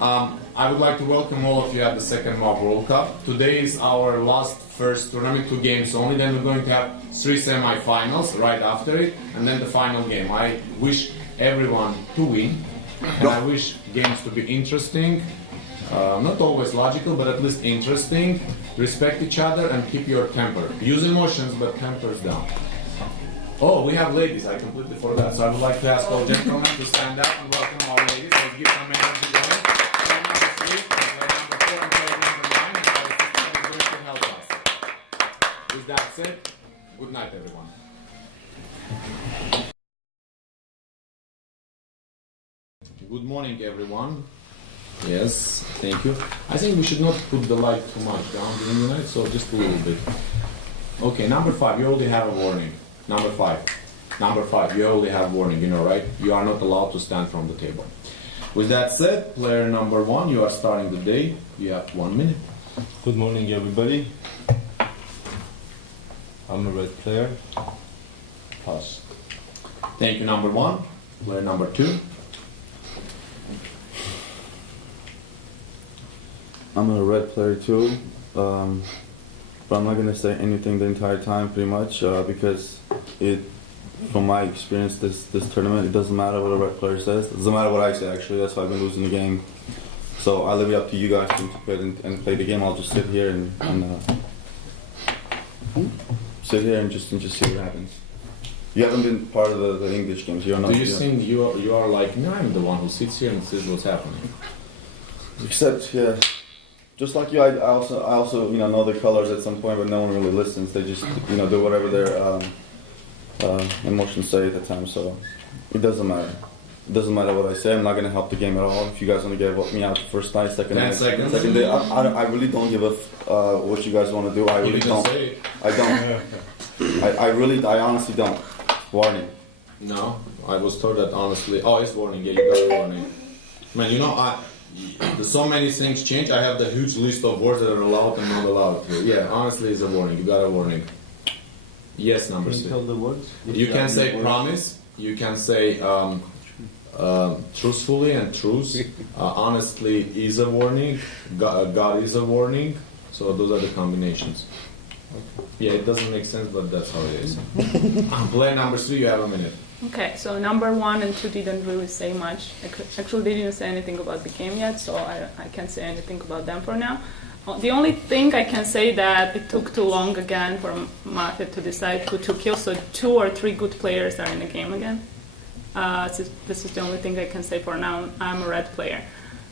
I would like to welcome all of you at the second MOB World Cup. Today is our first tournament, 2 games only. Then we're going to have 3 semi-finals right after it, and then the final game. I wish everyone to win, and I wish games to be interesting. Not always logical, but at least interesting. Respect each other and keep your temper. Use emotions, but tempers down. Oh, we have ladies. I completely forgot. So I would like to ask all gentlemen to stand up and welcome our ladies. Let's give some energy going. Player number 3, player number 4, and player number 9. And our assistant is going to help us. With that said, good night, everyone. Good morning, everyone. Yes, thank you. I think we should not put the light too much down during the night, so just a little bit. Okay, number 5, you already have a warning. Number 5, you already have warning, you know, right? You are not allowed to stand from the table. With that said, player number 1, you are starting the day. You have 1 minute. Good morning, everybody. I'm a red player. Pass. Thank you, number 1. Player number 2. I'm a red player too, but I'm not gonna say anything the entire time, pretty much, because from my experience, this tournament, it doesn't matter what a red player says. It doesn't matter what I say, actually. That's why I've been losing the game. So I leave it up to you guys to play the game. I'll just sit here and just see what happens. You haven't been part of the English games. You're not. Do you think you are like, no, I'm the one who sits here and sees what's happening? Except, yeah. Just like you, I also know the colors at some point, but no one really listens. They just do whatever their emotions say at the time. So it doesn't matter. It doesn't matter what I say. I'm not going to help the game at all. If you guys want to get me out the first night, second day, I really don't give a what you guys want to do. I really don't. I don't. I honestly don't. Warning. No, I was told that honestly. Oh, it's warning. Yeah, you got a warning. Man, there's so many things change. I have the huge list of words that are allowed and not allowed here. Yeah, honestly, it's a warning. You got a warning. Yes, number 6. Can you tell the words? You can say promise. You can say truthfully and truth. Honestly is a warning. God is a warning. So those are the combinations. Yeah, it doesn't make sense, but that's how it is. Player number 3, you have a minute. Okay, so number 1 and 2 didn't really say much. Actually, they didn't say anything about the game yet, so I can't say anything about them for now. The only thing I can say that it took too long again for Mafia to decide who to kill, so 2 or 3 good players are in the game again. So this is the only thing I can say for now. I'm a red player.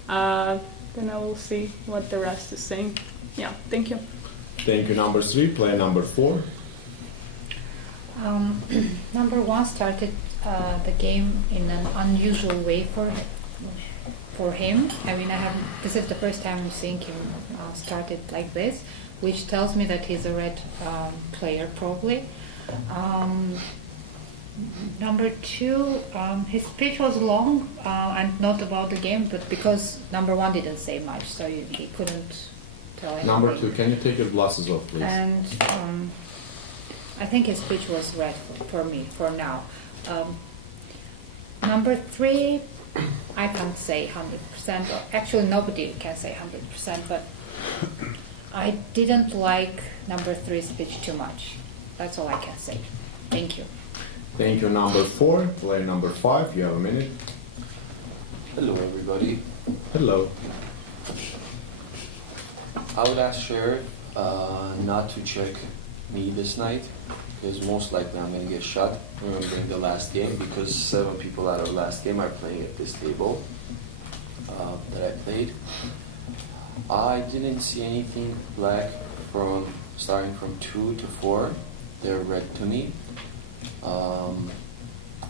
Then I will see what the rest is saying. Yeah, thank you. Thank you, number 3. Player number 4. Number 1 started the game in an unusual way for him. I mean, this is the first time I'm seeing him started like this, which tells me that he's a red player probably. Number 2, his speech was long and not about the game, but because number 1 didn't say much, so he couldn't tell anything. Number 2, can you take your glasses off, please? And I think his speech was red for me for now. Number 3, I can't say 100%. Actually, nobody can say 100%. But I didn't like number 3's speech too much. That's all I can say. Thank you. Thank you, number 4. Player number 5, you have a minute. Hello, everybody. Hello. I would ask Sheriff not to check me this night, because most likely I'm going to get shot remembering the last game, because 7 people out of the last game are playing at this table that I played. I didn't see anything black from starting from 2 to 4. They're red to me.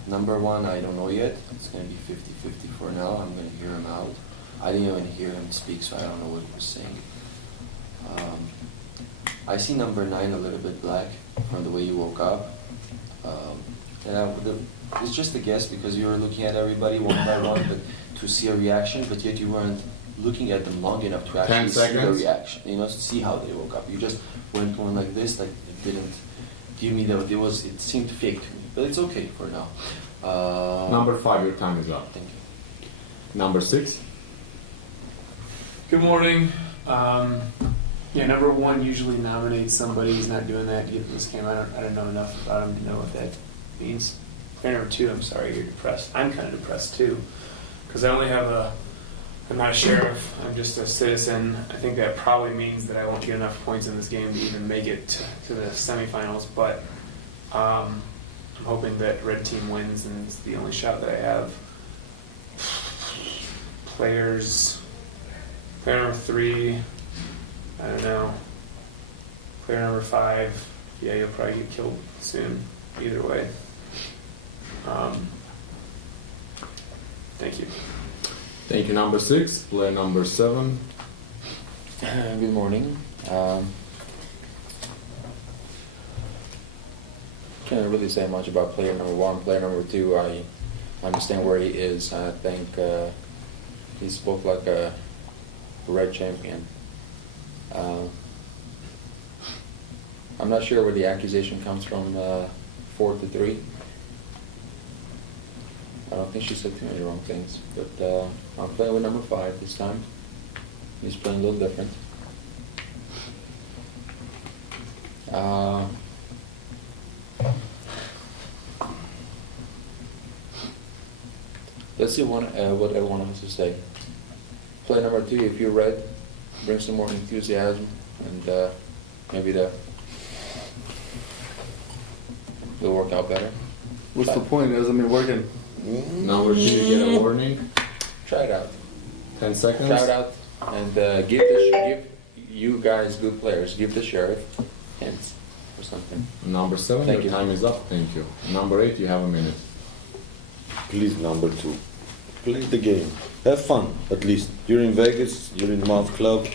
Number 1, I don't know yet. It's going to be 50-50 for now. I'm going to hear him out. I didn't even hear him speak, so I don't know what he was saying. I see number 9 a little bit black from the way you woke up. It's just a guess because you were looking at everybody one by one, but to see a reaction, but yet you weren't looking at them long enough to actually see the reaction. To see how they woke up. You just went going like this, like it didn't give me it seemed fake to me, but it's okay for now. Number 5, your time is up. Thank you. Number 6. Good morning. Number one usually nominates somebody. He's not doing that yet in this game. I don't know enough about him to know what that means. Player number two, I'm sorry, you're depressed. I'm kind of depressed too, because I only have I'm not a sheriff. I'm just a citizen. I think that probably means that I won't get enough points in this game to even make it to the semifinals. But I'm hoping that red team wins, and it's the only shot that I have. Player number three, I don't know. Player number five, yeah, you'll probably get killed soon. Either way. Thank you. Thank you, number 6. Player number 7. Good morning. Can't really say much about player number 1. Player number 2, I understand where he is. I think he spoke like a red champion. I'm not sure where the accusation comes from, 4-3. I don't think she said too many wrong things, but I'm playing with number 5 this time. He's playing a little different. Let's see what everyone has to say. Play number 2, if you're red, bring some more enthusiasm, and maybe it'll work out better. What's the point? It hasn't been working. Number 2, you get a warning. Try it out. 10 seconds. Try it out, and give you guys good players. Give the sheriff hints or something. Number 7, Thank your you. time is up. Thank you. Number 8, you have a minute. Please, number 2. Play the game. Have fun, at least. You're in Vegas, you're in Mouth Club.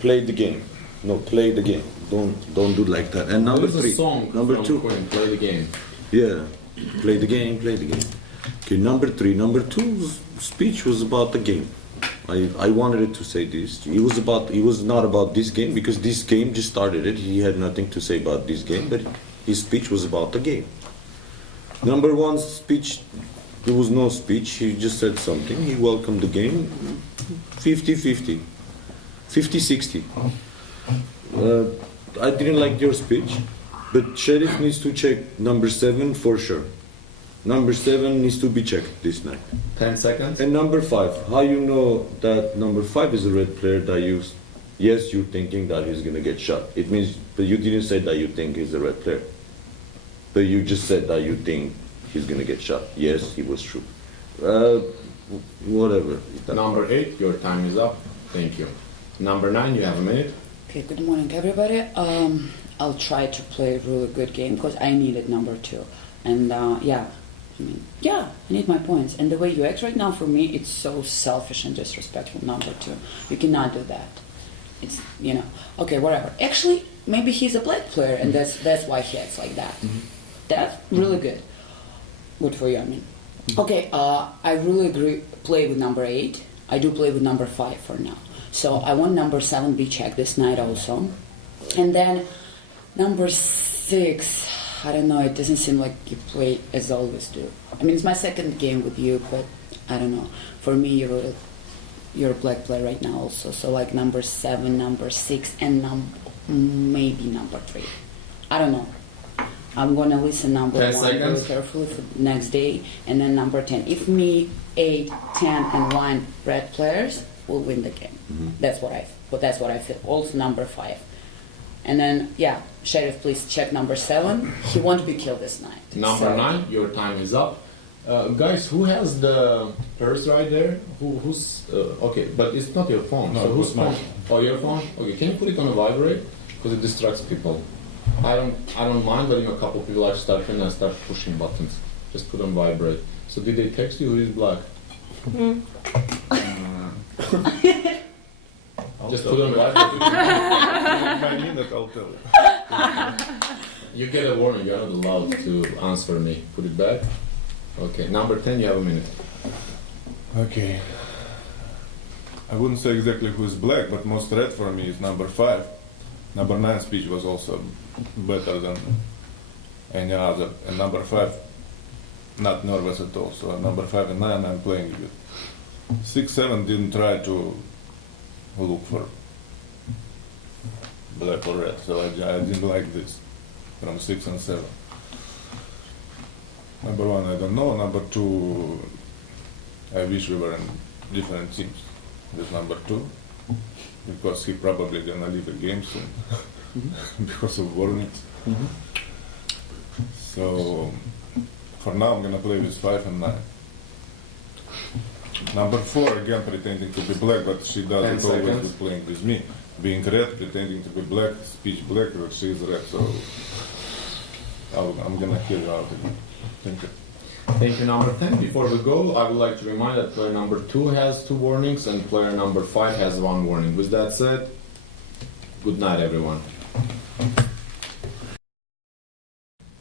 Play the game. No, play the game. Don't do like that. And number There's 3. a song Number from 2. Queen, Play the Game. Yeah. Play the game, play the game. Okay, number 3. Number 2's speech was about the game. I wanted it to say this. It was not about this game, because this game just started it. He had nothing to say about this game, but his speech was about the game. Number 1's speech, there was no speech. He just said something. He welcomed the game. 50-50. 50-60. I didn't like your speech, but Sheriff needs to check number 7 for sure. Number 7 needs to be checked this night. 10 seconds. And number 5, how you know that number 5 is a red player that yes, you're thinking that he's gonna get shot. It means, but you didn't say that you think he's a red player. But you just said that you think he's gonna get shot. Yes, he was true. Whatever. Number 8, your time is up. Thank you. Number 9, you have a minute. Okay, good morning, everybody. I'll try to play a really good game because I needed number 2. And I need my points. And the way you act right now, for me, it's so selfish and disrespectful, number 2. You cannot do that. It's, okay, whatever. Actually, maybe he's a black player and that's why he acts like that. Mm-hmm. That's really good. Good for you, I mean. Okay, I really agree, play with number 8. I do play with number 5 for now. So I want number 7 be checked this night also. And then number 6, I don't know, it doesn't seem like you play as always do. I mean, it's my second game with you, but I don't know. For me, you're a black player right now also. So like number 7, number 6, and maybe number 3. I don't know. I'm gonna listen number 10 1 very seconds. carefully for the next day, and then number 10. If me, 8, 10, and 1 red players will win the game. Mm-hmm. That's what I feel. Also number 5. And then, Sheriff, please check number 7. He won't be killed this night. Number So- 9, your time is up. Guys, who has the purse right there? Who's okay? But it's not your phone. No, so it whose was mine. phone? Oh, your phone. Okay, can you put it on a vibrate? Because it distracts people. I don't mind, but a couple people actually start and start pushing buttons. Just put on vibrate. So did they text you who is black? Just put on vibrate. My minute, I'll tell you. You get a warning. You're not allowed to answer me. Put it back. Okay, number 10. You have a minute. Okay. I wouldn't say exactly who's black, but most red for me is number 5. Number 9 speech was also better than any other. And number 5, not nervous at all. So number 5 and 9, I'm playing good. 6, 7 didn't try to look for black or red. So I didn't like this from 6 and 7. Number 1, I don't know. Number 2, I wish we were in different teams with number 2, because he probably gonna leave the game soon because of warnings. So for now, I'm gonna play with 5 and 9. Number 4, again pretending to be black, but she 10 doesn't always seconds. be playing with me. Being red, pretending to be black, speech black, but she is red, so I'm gonna kill her out again. Thank you. Thank you, number 10. Before we go, I would like to remind that player number 2 has 2 warnings and player number 5 has 1 warning. With that said, good night, everyone.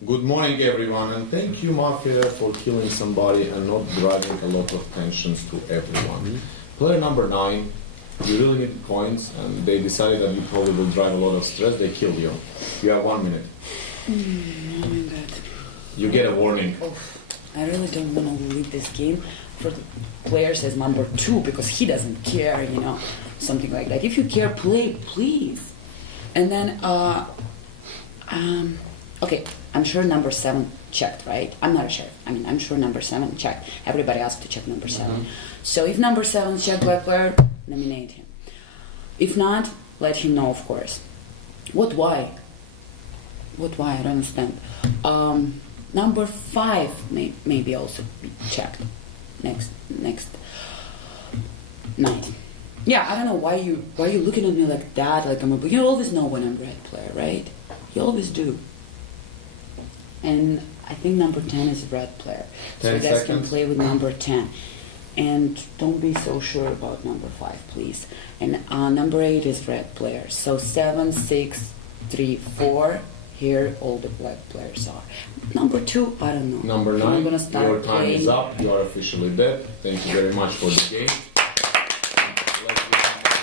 Good morning, everyone, and thank you, Mafia, for killing somebody and not driving a lot of tensions to everyone. Player number 9, you really need coins, and they decided that you probably will drive a lot of stress. They killed you. You have 1 minute. Oh my god. You get a warning. I really don't want to leave this game for the players as number 2 because he doesn't care, you know, something like that. If you care, play, please. And then, okay, I'm sure number 7 checked, right? I'm not sure. I mean, I'm sure number 7 checked. Everybody asked to check number 7. So if number 7 checked black player, nominate him. If not, let him know, of course. What why? What why? I don't understand. Number 5 maybe also be checked next night. Yeah, I don't know why you looking at me like that. Like I'm a. You always know when I'm red player, right? You always do. And I think number 10 is red player. So 10 you guys can seconds. play with number 10. And don't be so sure about number 5, please. And number 8 is red player. So 7, 6, 3, 4. Here all the black players are. Number 2, I don't know. Number I'm 9, gonna start your time playing. is up. You are officially dead. Thank you very much for the game. Let's give some applause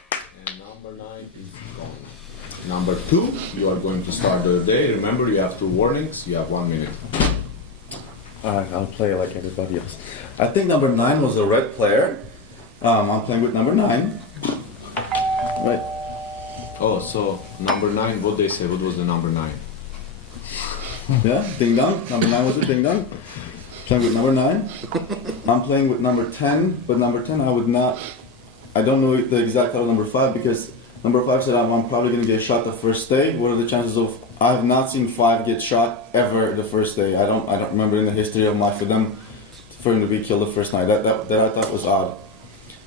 to and number 9 is gone. Number 2, you are going to start the day. Remember, you have 2 warnings. You have 1 minute. I'll play like everybody else. I think number 9 was a red player. I'm playing with number 9. Right. Oh, so number 9, what they say? What was the number 9? Yeah, ding dong. Number 9 was it, ding dong. Playing with number 9. I'm playing with number 10, but number 10 I would not. I don't know the exact color of number 5 because number 5 said I'm probably going to get shot the first day. What are the chances of? I have not seen 5 get shot ever the first day. I don't remember in the history of my for him to be killed the first night. That I thought was odd,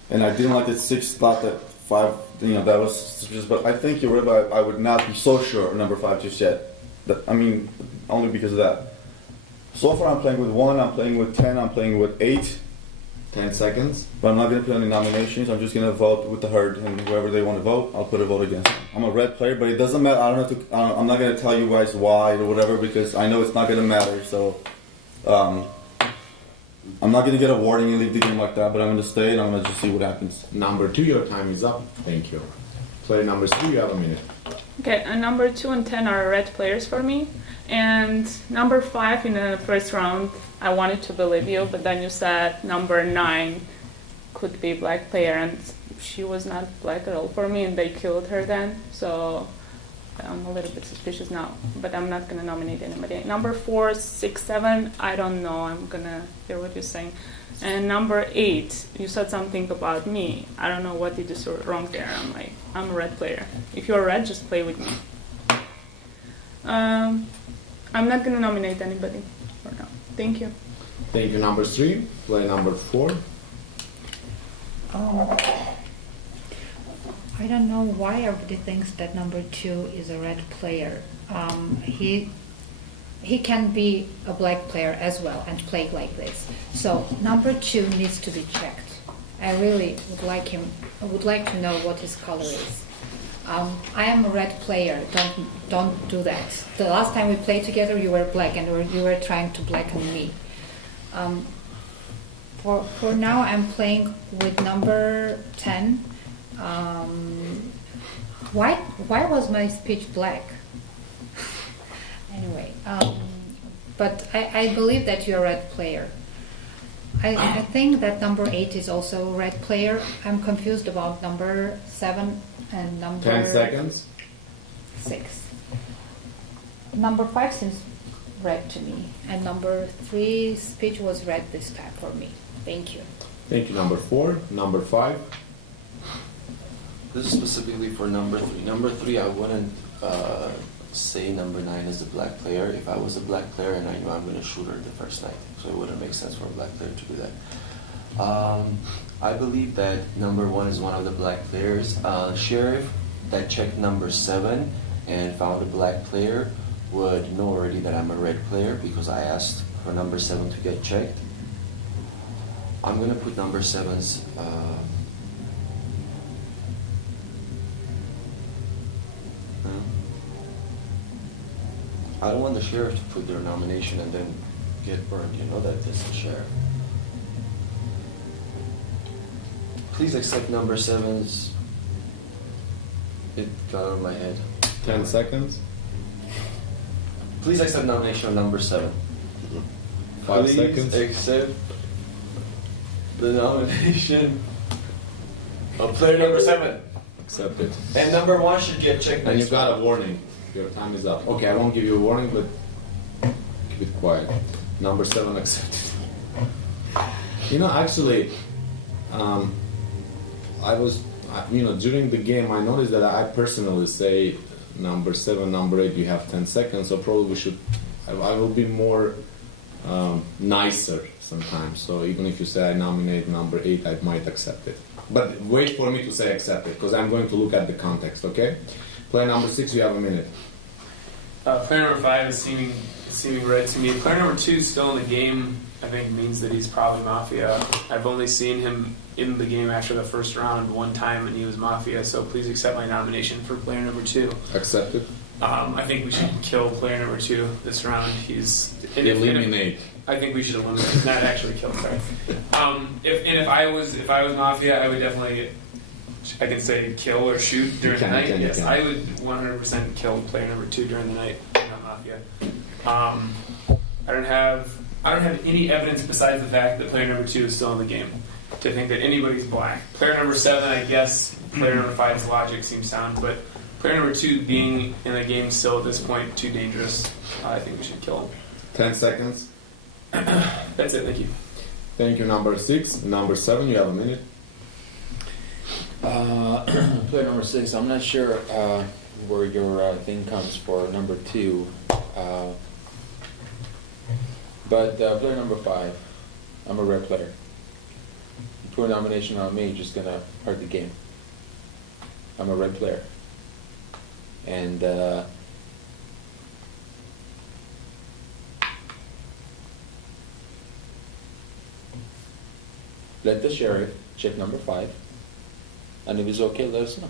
and I didn't like that 6 thought that 5. You know that was suspicious. But I think you're right. But I would not be so sure of number 5 just yet. I mean, only because of that. So far, I'm playing with 1. I'm playing with 10. I'm playing with 8. 10 seconds. But I'm not going to put any nominations. I'm just going to vote with the herd, and whoever they want to vote, I'll put a vote against them. I'm a red player, but it doesn't matter. I'm not going to tell you guys why or whatever because I know it's not going to matter. So, I'm not going to get a warning and leave the game like that. But I'm going to stay and I'm going to just see what happens. Number 2, your time is up. Thank you. Player number 3, you have a minute. Okay, and number 2 and 10 are red players for me. And number 5 in the first round, I wanted to believe you, but then you said number 9 could be black player, and she was not black at all for me, and they killed her then. So I'm a little bit suspicious now, but I'm not gonna nominate anybody. Number 4, 6, 7, I don't know. I'm gonna hear what you're saying. And number 8, you said something about me. I don't know what you did wrong there. I'm a red player. If you're red, just play with me. I'm not gonna nominate anybody for now. Thank you. Thank you, number 3. Player number 4. I don't know why everybody thinks that number 2 is a red player. He can be a black player as well and play like this. So number 2 needs to be checked. I really would like to know what his color is. I am a red player. Don't do that. The last time we played together, you were black and you were trying to blacken me. For now, I'm playing with number 10. Why was my speech black? Anyway, but I believe that you're a red player. I think that number 8 is also a red player. I'm confused about number 7 and number 10 seconds. 6. Number 5 seems red to me, and number 3 speech was red this time for me. Thank you. Thank you, number 4. Number 5. This is specifically for number 3. Number 3, I wouldn't say number 9 is a black player if I was a black player and I knew I'm going to shoot her the first night. So it wouldn't make sense for a black player to do that. I believe that number 1 is one of the black players. Sheriff that checked number 7 and found a black player would know already that I'm a red player because I asked for number 7 to get checked. I'm going to put number 7's I don't want the sheriff to put their nomination and then get burned. You know that this is sheriff. Please accept number 7's. It got out of my head. 10 seconds. Please accept nomination of number 7. 5 Please seconds. accept the nomination of player number 7. Accept it. And number 1 should get checked And next you got round. a warning. Your time is up. Okay, I won't give you a warning, but keep it quiet. Number 7 accepted. You know, actually, during the game, I noticed that I personally say number 7, number 8, you have 10 seconds, so probably we should, I will be more nicer sometimes. So even if you say I nominate number 8, I might accept it. But wait for me to say accept it, because I'm going to look at the context, okay? Player number 6, you have a minute. Player number 5 is seeming red to me. Player number 2 is still in the game. I think means that he's probably Mafia. I've only seen him in the game after the first round one time, and he was Mafia. So please accept my nomination for player number 2. Accepted. I think we should kill player number 2 this round. Eliminate. I think we should eliminate, not actually kill. Sorry. If I was Mafia, I would definitely. I can say kill or shoot during the night. Yes, I would 100% kill player number 2 during the night. Not Mafia. I don't have any evidence besides the fact that player number 2 is still in the game to think that anybody's black. Player number 7, I guess player number 5's logic seems sound, but player number 2 being in the game still at this point too dangerous. I think we should kill him. 10 seconds. That's it. Thank you. Thank you, number 6. Number 7, you have a minute. Player number 6, I'm not sure where your thing comes for number 2. But player number 5, I'm a red player. You put a nomination on me, just gonna hurt the game. I'm a red player. And let the sheriff check number 5. And if it's okay, let us know.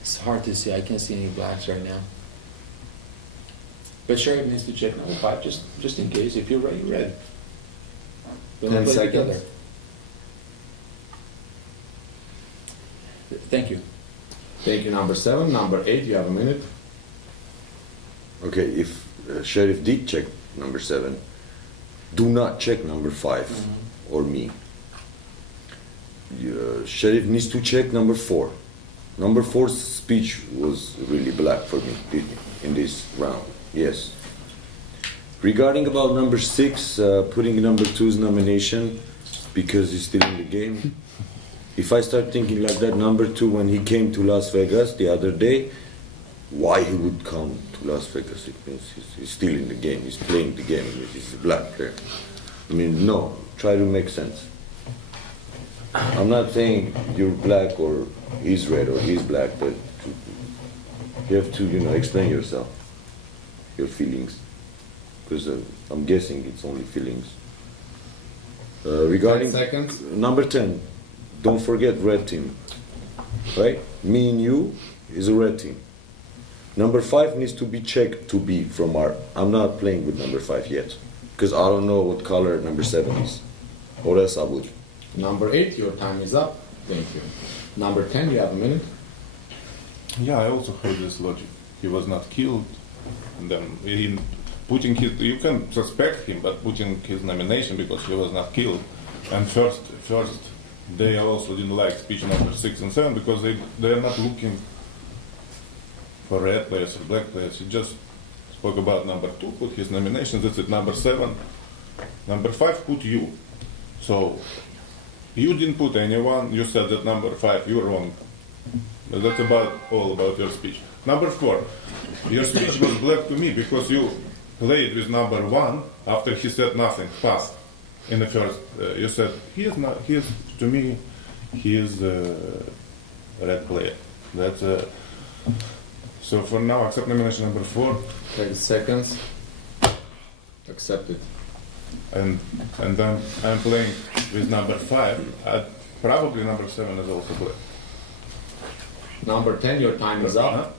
It's hard to see. I can't see any blacks right now. But sheriff needs to check number 5 just in case. If you're red, you're red. We'll 10 play seconds. together. Thank you. Thank you, number 7. Number 8, you have a minute. Okay, if sheriff did check number 7, do not check number 5 or me. Sheriff needs to check number 4. Number 4's speech was really black for me in this round. Yes. Regarding about number 6, putting number 2's nomination because he's still in the game. If I start thinking like that, number 2, when he came to Las Vegas the other day, why he would come to Las Vegas? It means he's still in the game. He's playing the game. He's a black player. I mean, no. Try to make sense. I'm not saying you're black or he's red or he's black, but you have to, explain yourself, your feelings, because I'm guessing it's only feelings. Regarding 10 seconds. number 10, don't forget red team, right? Me and you is a red team. Number 5 needs to be checked to be from our. I'm not playing with number 5 yet, because I don't know what color number 7 is, or else I would. Number 8, your time is up. Thank you. Number 10, you have a minute. Yeah, I also heard this logic. he was not killed. And then putting his, you can suspect him, but putting his nomination because he was not killed. And first, they also didn't like speech number 6 and 7 because they are not looking for red players or black players. He just spoke about number 2, put his nomination. That's it. Number 7, number 5, put you. So you didn't put anyone. You said that number 5, you're wrong. But that's all about your speech. Number 4, your speech was black to me because you played with number 1 after he said nothing, passed. In the first, you said, to me, he is a red player. That's so for now, accept nomination number 4. 30 seconds. Accept it. And then I'm playing with number 5. Probably number 7 is also black. Number 10, your time is up.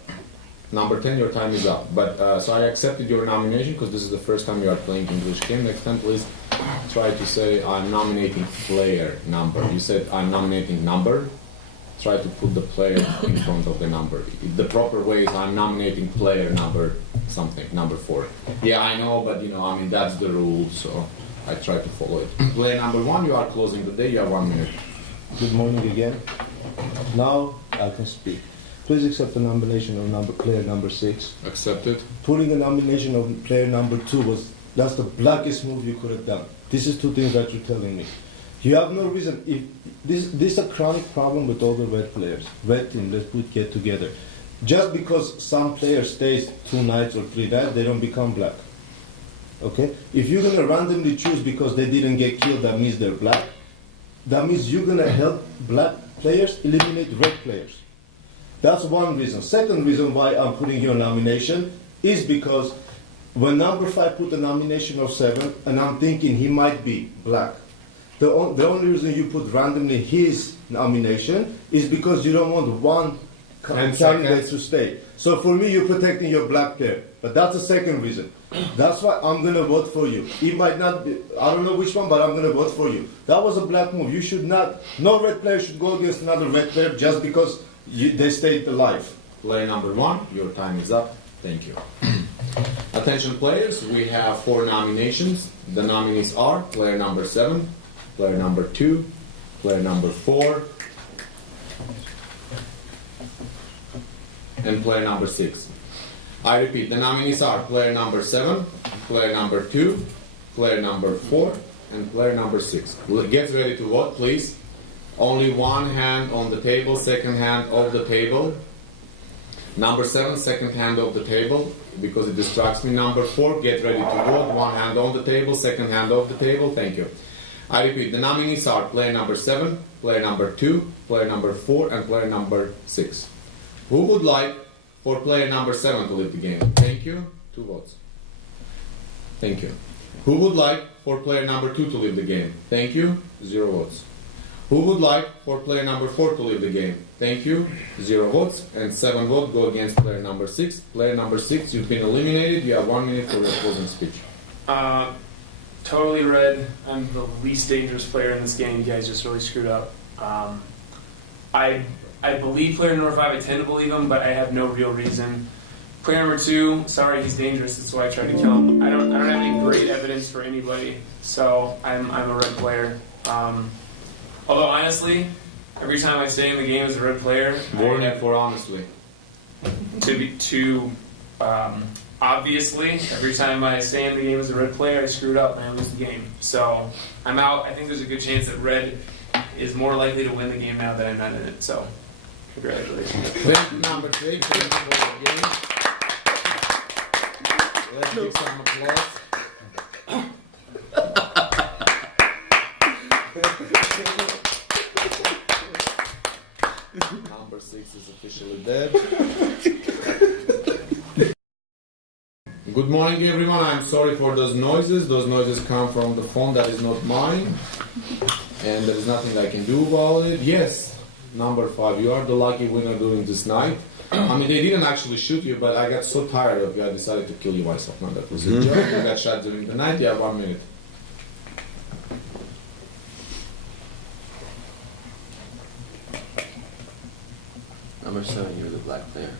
Number 10, your time is up. But so I accepted your nomination because this is the first time you are playing English game. Next time, please try to say I'm nominating player number. You said I'm nominating number. Try to put the player in front of the number. The proper way is I'm nominating player number something, number 4. Yeah, I know, but I mean that's the rule, so I try to follow it. Player number 1, you are closing the day. You have 1 minute. Good morning again. Now I can speak. Please accept the nomination of player number 6. Accept it. Putting the nomination of player number 2 that's the blackest move you could have done. This is 2 things that you're telling me. You have no reason. If this is a chronic problem with all the red players. Red team, let's get together. Just because some player stays 2 nights or 3 nights, they don't become black. Okay? If you're gonna randomly choose because they didn't get killed, that means they're black. That means you're gonna help black players eliminate red players. That's one reason. Second reason why I'm putting your nomination is because when number 5 put a nomination of 7, and I'm thinking he might be black. The only reason you put randomly his nomination is because you don't want one candidate to stay. So for me, you're protecting your black player. But that's the second reason. That's why I'm going to vote for you. It might not be, I don't know which one, but I'm going to vote for you. That was a black move. You should not, no red player should go against another red player just because they stayed alive. Player number 1, your time is up. Thank you. Attention players, we have 4 nominations. The nominees are player number 7, player number 2, player number 4, and player number 6. I repeat, the nominees are player number 7, player number 2, player number 4, and player number 6. Get ready to vote, please. Only one hand on the table, second hand off the table. Number 7, second hand off the table, because it distracts me. Number 4, get ready to vote. One hand on the table, second hand off the table. Thank you. I repeat, the nominees are player number 7, player number 2, player number 4, and player number 6. Who would like for player number 7 to lead the game? Thank you. 2 votes. Thank you. Who would like for player number 2 to lead the game? Thank you. 0 votes. Who would like for player number 4 to lead the game? Thank you. 0 votes. And 7 votes go against player number 6. Player number 6, you've been eliminated. You have 1 minute for your closing speech. Totally red. I'm the least dangerous player in this game. You guys just really screwed up. I believe player number 5. I tend to believe him, but I have no real reason. Player number 2, sorry, he's dangerous. That's why I tried to kill him. I don't have any great evidence for anybody, so I'm a red player. Although honestly, every time I say in the game as a red player, Warning for honestly. Obviously, every time I say in the game as a red player, I screwed up and I lose the game. So I'm out. I think there's a good chance that red is more likely to win the game now that I'm not in it. So congratulations. Thank you, number 3. Thank you for the game. Let's give some applause. Number 6 is officially dead. Good morning, everyone. I'm sorry for those noises. Those noises come from the phone that is not mine. And there is nothing I can do about it. Yes, number 5, you are the lucky winner during this night. I mean, they didn't actually shoot you, but I got so tired of you, I decided to kill you myself. No, that was a joke. You got shot during the night. You have 1 minute. Number 7, you're the black player.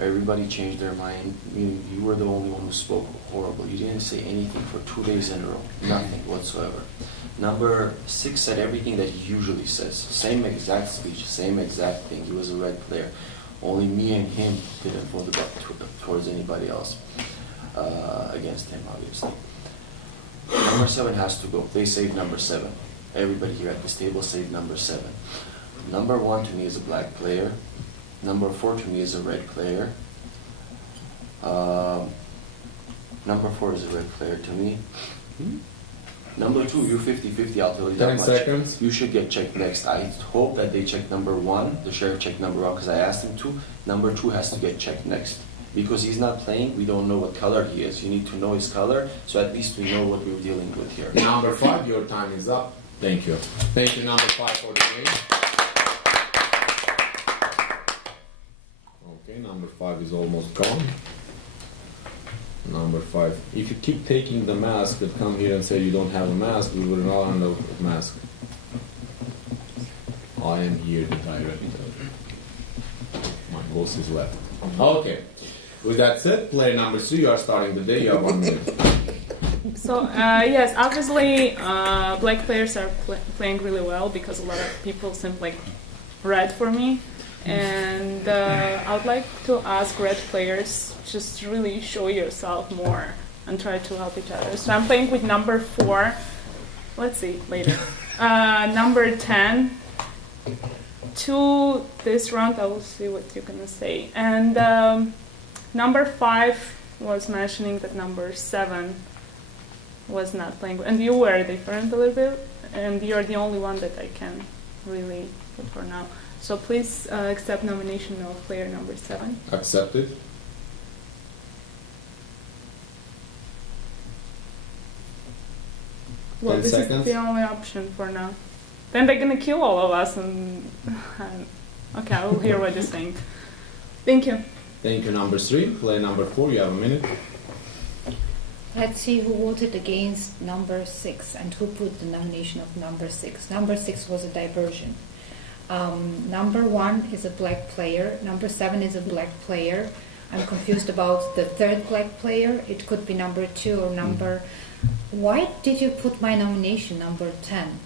Everybody changed their mind. You were the only one who spoke horrible. You didn't say anything for 2 days in a row. Nothing whatsoever. Number 6 said everything that he usually says. Same exact speech, same exact thing. He was a red player. Only me and him didn't vote towards anybody else. Against him, obviously. Number 7 has to go. They saved number 7. Everybody here at this table saved number 7. Number 1 to me is a black player. Number 4 to me is a red player. Number 4 is a red player to me. Number 2, you're 50-50, I'll tell you that 10 much. seconds. You should get checked next. I hope that they check number 1, the sheriff checked number 1 because I asked him to. Number 2 has to get checked next. Because he's not playing, we don't know what color he is. You need to know his color, so at least we know what we're dealing with here. Number 5, your time is up. Thank you. Thank you, number 5, for the game. Okay, number 5 is almost gone. Number 5. If you keep taking the mask that come here and say you don't have a mask, we will not on the mask. I am here, the director. My boss is left. Okay. With that said, player number 3, you are starting the day. You have 1 minute. So yes, obviously black players are playing really well because a lot of people simply red for me, and I would like to ask red players just really show yourself more and try to help each other. So I'm playing with number 4. Let's see later. Number 10. To this round, I will see what you're gonna say. And number 5 was mentioning that number 7 was not playing, and you were different a little bit, and you're the only one that I can really put for now. So please accept nomination of player number 7. Accepted. Well, 10 this seconds. is the only option for now. Then they're gonna kill all of us, and okay, I will hear what you're saying. Thank you. Thank you, number 3. Player number 4, you have a minute. Let's see who voted against number 6 and who put the nomination of number 6. Number 6 was a diversion. Number 1 is a black player. Number 7 is a black player. I'm confused about the third black player. It could be number 2 or number... Why did you put my nomination number 10?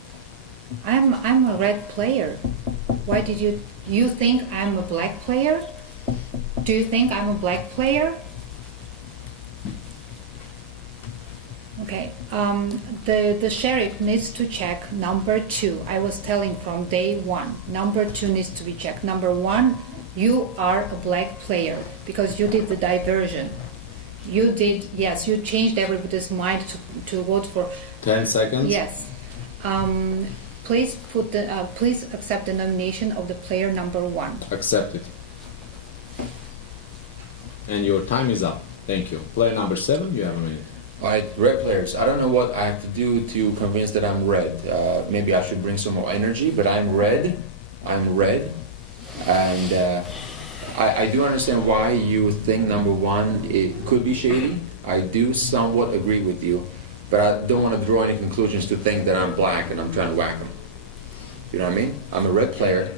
I'm a red player. Why did you think I'm a black player? Do you think I'm a black player? Okay, the sheriff needs to check number 2. I was telling from day 1. Number 2 needs to be checked. Number 1, you are a black player because you did the diversion. You did, yes, you changed everybody's mind to vote for. 10 seconds. Yes. Please put the please accept the nomination of the player number 1. Accepted. And your time is up. Thank you. Player number 7, you have a minute. Alright, red players. I don't know what I have to do to convince that I'm red. Maybe I should bring some more energy, but I'm red. I'm red. And I do understand why you think number 1 it could be shady. I do somewhat agree with you, but I don't want to draw any conclusions to think that I'm black and I'm trying to whack them. You know what I mean? I'm a red player.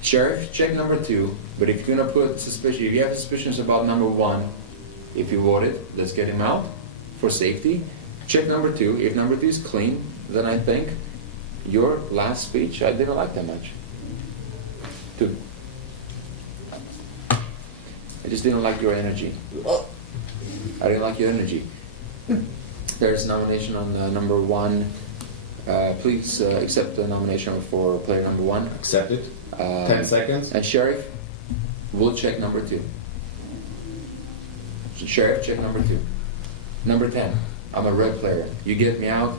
Sheriff, check number 2, but if you're going to put suspicion, if you have suspicions about number 1, if you voted, let's get him out for safety. Check number 2. If number 2 is clean, then I think your last speech, I didn't like that much. 2. I just didn't like your energy. I didn't like your energy. There's nomination on number 1. Please accept the nomination for player number 1. Accepted. 10 seconds. And Sheriff, we'll check number 2. Sheriff, check number 2. Number 10, I'm a red player. You get me out.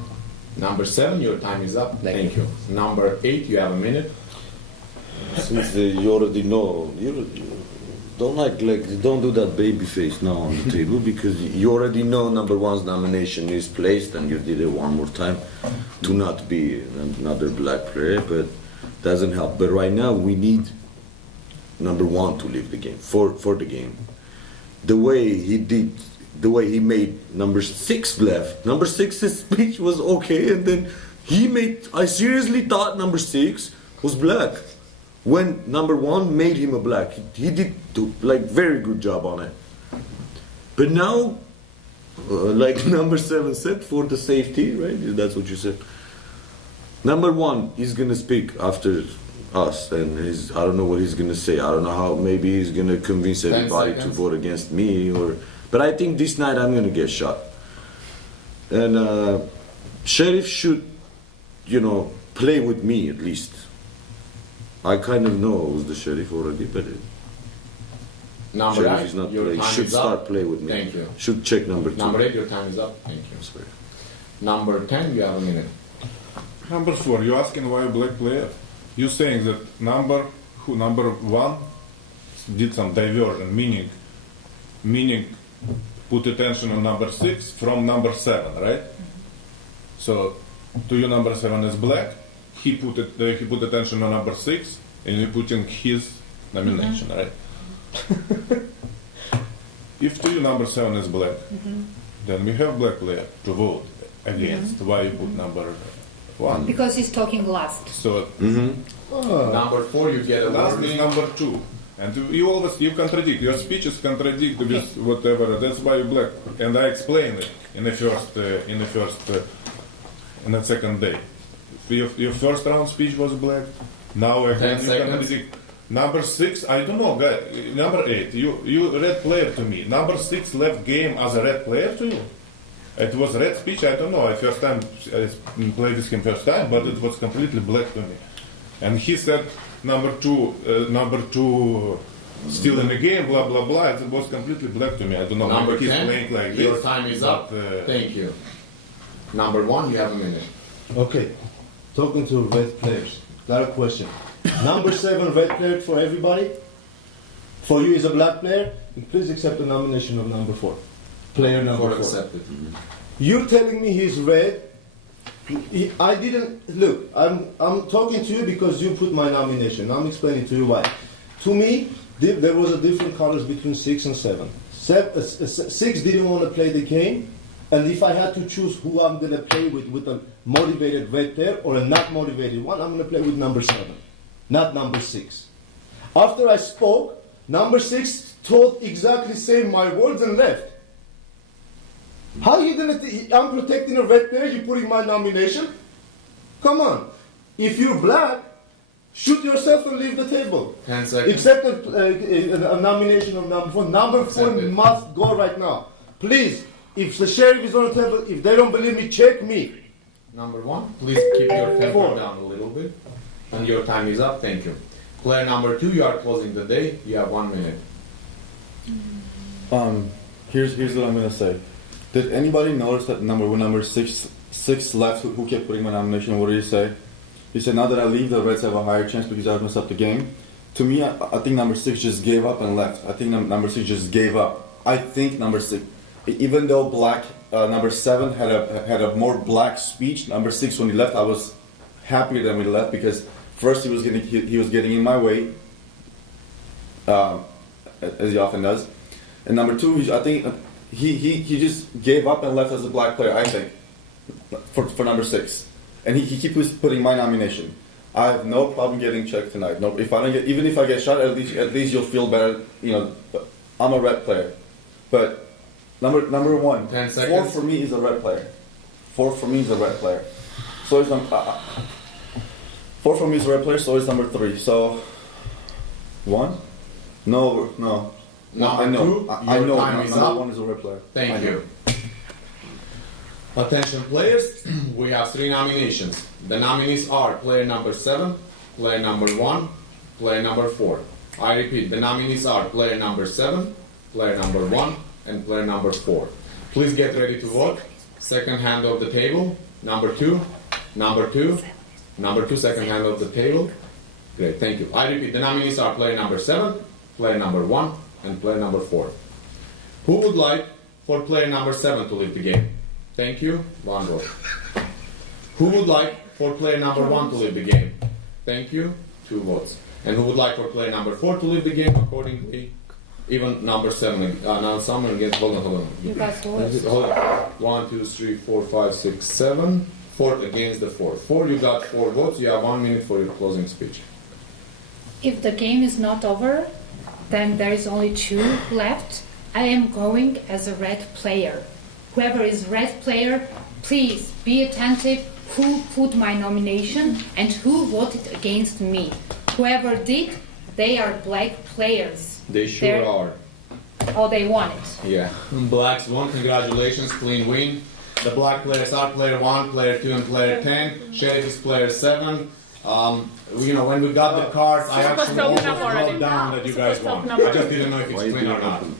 Number 7, your time is up. Thank you. Number 8, you have a minute. Since you already know, you don't don't do that baby face now on the table because you already know number 1's nomination is placed and you did it one more time to not be another black player, but doesn't help. But right now we need number 1 to leave the game for the game. The way he made number 6 left. Number 6's speech was okay, and then I seriously thought number 6 was black. when number one made him a black. He did do like very good job on it. But now, like number 7 said, for the safety, right? That's what you said. Number one is gonna speak after us, and I don't know what he's gonna say. I don't know how. Maybe he's gonna convince 10 everybody to seconds. vote against me, or. But I think this night I'm gonna get shot. And Sheriff should, play with me at least. I kind of know who's the sheriff already, but Number sheriff 8, is not your playing. time Should is start up. play with me. Thank you. Should check number 2. Number 8, your time is up. Thank you. Sorry. Number 10, you have a minute. Number 4, you're asking why a black player? You're saying that number 1 did some diversion, meaning put attention on number 6 from number 7, right? So, to you number 7 is black. He put attention on number 6, and he put in his nomination, right? If to you number 7 is black, then we have black player to vote against. Why you put number 1? Because he's talking last. So Number 4, you get a last is warning. number 2, and you contradict. Your speeches contradict with whatever. That's why you black. And I explained it in the second day. Your first round speech was black. Now 10 again you seconds. contradict. Number 6, I don't know, guy. Number 8, you red player to me. Number 6 left game as a red player to you. It was red speech. I don't know. I played with him first time, but it was completely black to me. And he said number two still in the game, blah blah blah. It was completely black to me. I don't know. Number Maybe he's 10, playing like your this. time is up. but, Thank you. Number 1, you have a minute. Okay, talking to red players. Got a question. Number 7 red player for everybody. For you is a black player. Please accept the nomination of number 4. Player number 4. Accepted. You're telling me he's red. I didn't look. I'm talking to you because you put my nomination. I'm explaining to you why. To me, there was a different colors between 6 and 7. 6 didn't want to play the game, and if I had to choose who I'm gonna play with a motivated red player or a not motivated one, I'm gonna play with number 7, not number 6. After I spoke, number 6 told exactly same my words and left. How are you gonna? I'm protecting a red player. You putting my nomination? Come on. If you're black, shoot yourself and leave the table. 10 seconds. Accept a nomination of number 4. Number 4 Accept it. must go right now. Please. If the sheriff is on the table, if they don't believe me, check me. Number 1, please keep your temper 4. down a little bit. And your time is up. Thank you. Player number 2, you are closing the day. You have 1 minute. Here's what I'm gonna say. Did anybody notice that number six left who kept putting my nomination? What did he say? He said, now that I leave, the Reds have a higher chance because I've messed up the game. To me, I think number 6 just gave up and left. I think number 6 just gave up. I think number 6, even though number 7 had a more black speech, number 6 when he left, I was happier than when he left because first he was getting in my way, as he often does, and number 2, I think he just gave up and left as a black player. I think for number 6, and he keeps putting my nomination. I have no problem getting checked tonight. No, if I don't get, even if I get shot, at least you'll feel better. I'm a red player, but number 1, 10 4 seconds. for me is a red player. 4 for me is a red player. So is 4 for me is a red player. So is number 3. So 1, no. Number I know. 2, I your know. time is Number up. 1 is a red player. I Thank know. you. Attention players, we have 3 nominations. The nominees are player number 7, player number 1, player number 4. I repeat, the nominees are player number 7, player number 1, and player number 4. Please get ready to vote. Second hand of the table, number 2, number 2, number 2, second hand of the table. Great, thank you. I repeat, the nominees are player number 7, player number 1, and player number 4. Who would like for player number 7 to leave the game? Thank you. 1 vote. Who would like for player number 1 to leave the game? Thank you. 2 votes. And who would like for player number 4 to leave the game accordingly? Even number 7. Now someone against. Hold on. You guys voice. Hold on. 1, 2, 3, 4, 5, 6, 7. 4 against the 4. 4, you got 4 votes. You have 1 minute for your closing speech. if the game is not over, then there is only 2 left. I am going as a red player. Whoever is red player, please be attentive who put my nomination and who voted against me. Whoever did, they are black players. They sure They're- are. Oh, they won it. Yeah. Blacks won, congratulations, clean win. The black players are player 1, player 2, and player 10. Sheriff is player 7. When we got the cards, I Super actually token also up already. wrote down that you guys Super won. token up I just didn't know if it's Why clean did or it not. happen, bro?